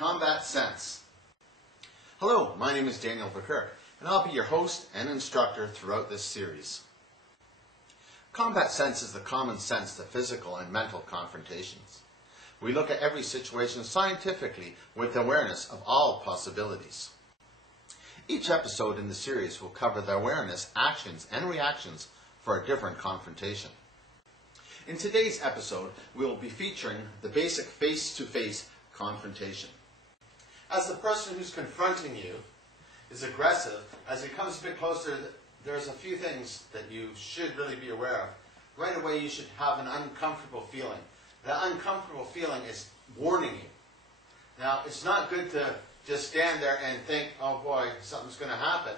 Combat Sense. Hello, my name is Daniel Verkerk, and I'll be your host and instructor throughout this series. Combat sense is the common sense to physical and mental confrontations. We look at every situation scientifically with awareness of all possibilities. Each episode in the series will cover the awareness, actions, and reactions for a different confrontation. In today's episode, we will be featuring the basic face-to-face confrontation. As the person who's confronting you is aggressive, as he comes a bit closer, there's a few things that you should really be aware of. Right away, you should have an uncomfortable feeling. That uncomfortable feeling is warning you. Now, it's not good to just stand there and think, oh boy, something's going to happen.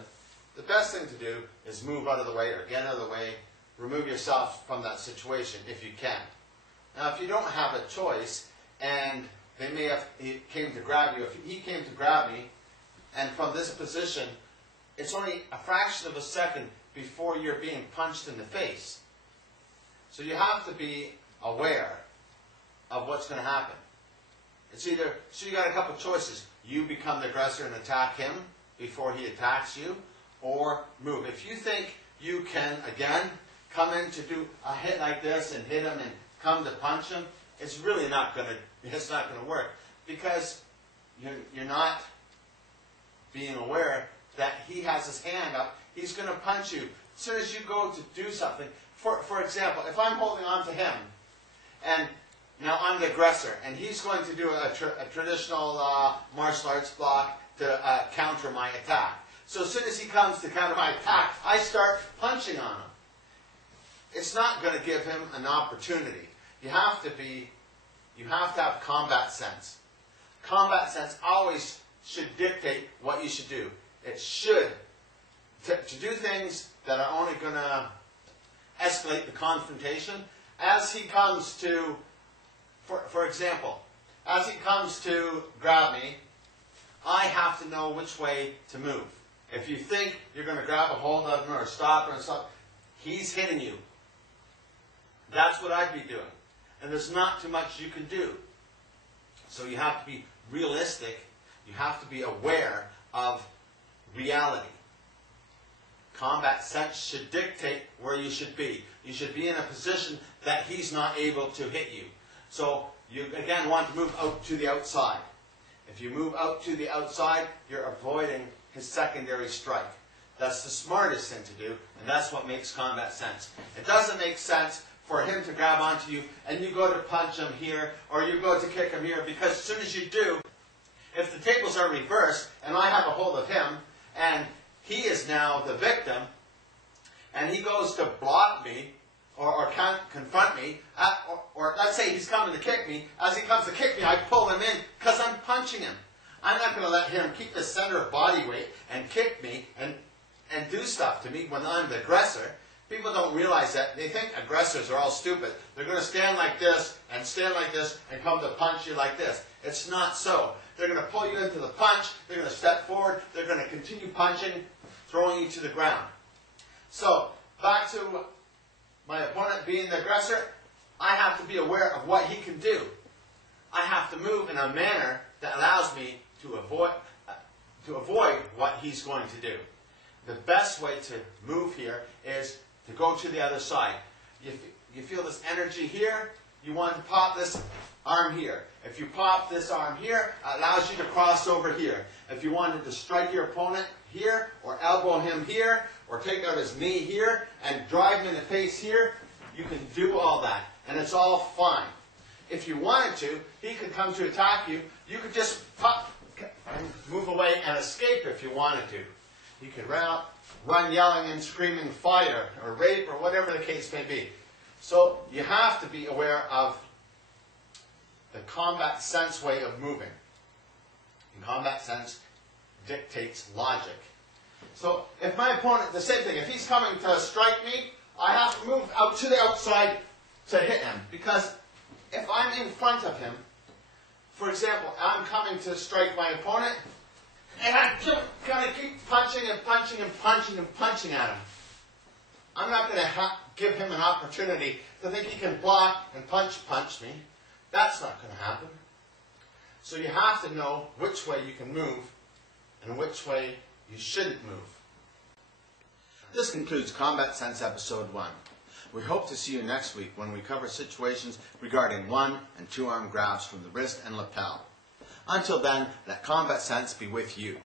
The best thing to do is move out of the way or get out of the way, remove yourself from that situation if you can. Now, if you don't have a choice, and he came to grab you, if he came to grab me, and from this position, it's only a fraction of a second before you're being punched in the face. So you have to be aware of what's going to happen. It's either, so you got a couple choices. You become the aggressor and attack him before he attacks you, or move. If you think you can, again, come in to do a hit like this and hit him and come to punch him, it's really not going to work, because you're not being aware that he has his hand up. He's going to punch you. As soon as you go to do something, for example, if I'm holding on to him, and now I'm the aggressor, and he's going to do a traditional martial arts block to counter my attack. So as soon as he comes to counter my attack, I start punching on him. It's not going to give him an opportunity. You have to have combat sense. Combat sense always should dictate what you should do. It should, to do things that are only going to escalate the confrontation. As he comes to, for example, as he comes to grab me, I have to know which way to move. If you think you're going to grab a hold of him or stop him or something, he's hitting you. That's what I'd be doing. And there's not too much you can do. So you have to be realistic. You have to be aware of reality. Combat sense should dictate where you should be. You should be in a position that he's not able to hit you. So you, again, want to move out to the outside. If you move out to the outside, you're avoiding his secondary strike. That's the smartest thing to do, and that's what makes combat sense. It doesn't make sense for him to grab onto you and you go to punch him here or you go to kick him here, because as soon as you do, if the tables are reversed and I have a hold of him and he is now the victim and he goes to block me or confront me, or let's say he's coming to kick me, as he comes to kick me I pull him in because I'm punching him. I'm not going to let him keep the center of body weight and kick me and do stuff to me when I'm the aggressor. People don't realize that. They think aggressors are all stupid. They're going to stand like this and come to punch you like this. It's not so. They're going to pull you into the punch. They're going to step forward. They're going to continue punching, throwing you to the ground. So, back to my opponent being the aggressor, I have to be aware of what he can do. I have to move in a manner that allows me to avoid what he's going to do. The best way to move here is to go to the other side. You feel this energy here, you want to pop this arm here. If you pop this arm here, it allows you to cross over here. If you wanted to strike your opponent here, or elbow him here, or take out his knee here, and drive him in the face here, you can do all that. And it's all fine. If you wanted to, he could come to attack you. You could just pop and move away and escape if you wanted to. You could run yelling and screaming fire or rape or whatever the case may be. So you have to be aware of the combat sense way of moving. And combat sense dictates logic. So if my opponent, the same thing, if he's coming to strike me, I have to move out to the outside to hit him. Because if I'm in front of him, for example, I'm coming to strike my opponent, and I'm going to keep punching and punching and punching and punching at him. I'm not going to give him an opportunity to think he can block and punch me. That's not going to happen. So you have to know which way you can move and which way you shouldn't move. This concludes Combat Sense Episode 1. We hope to see you next week when we cover situations regarding 1- and 2-arm grabs from the wrist and lapel. Until then, let Combat Sense be with you.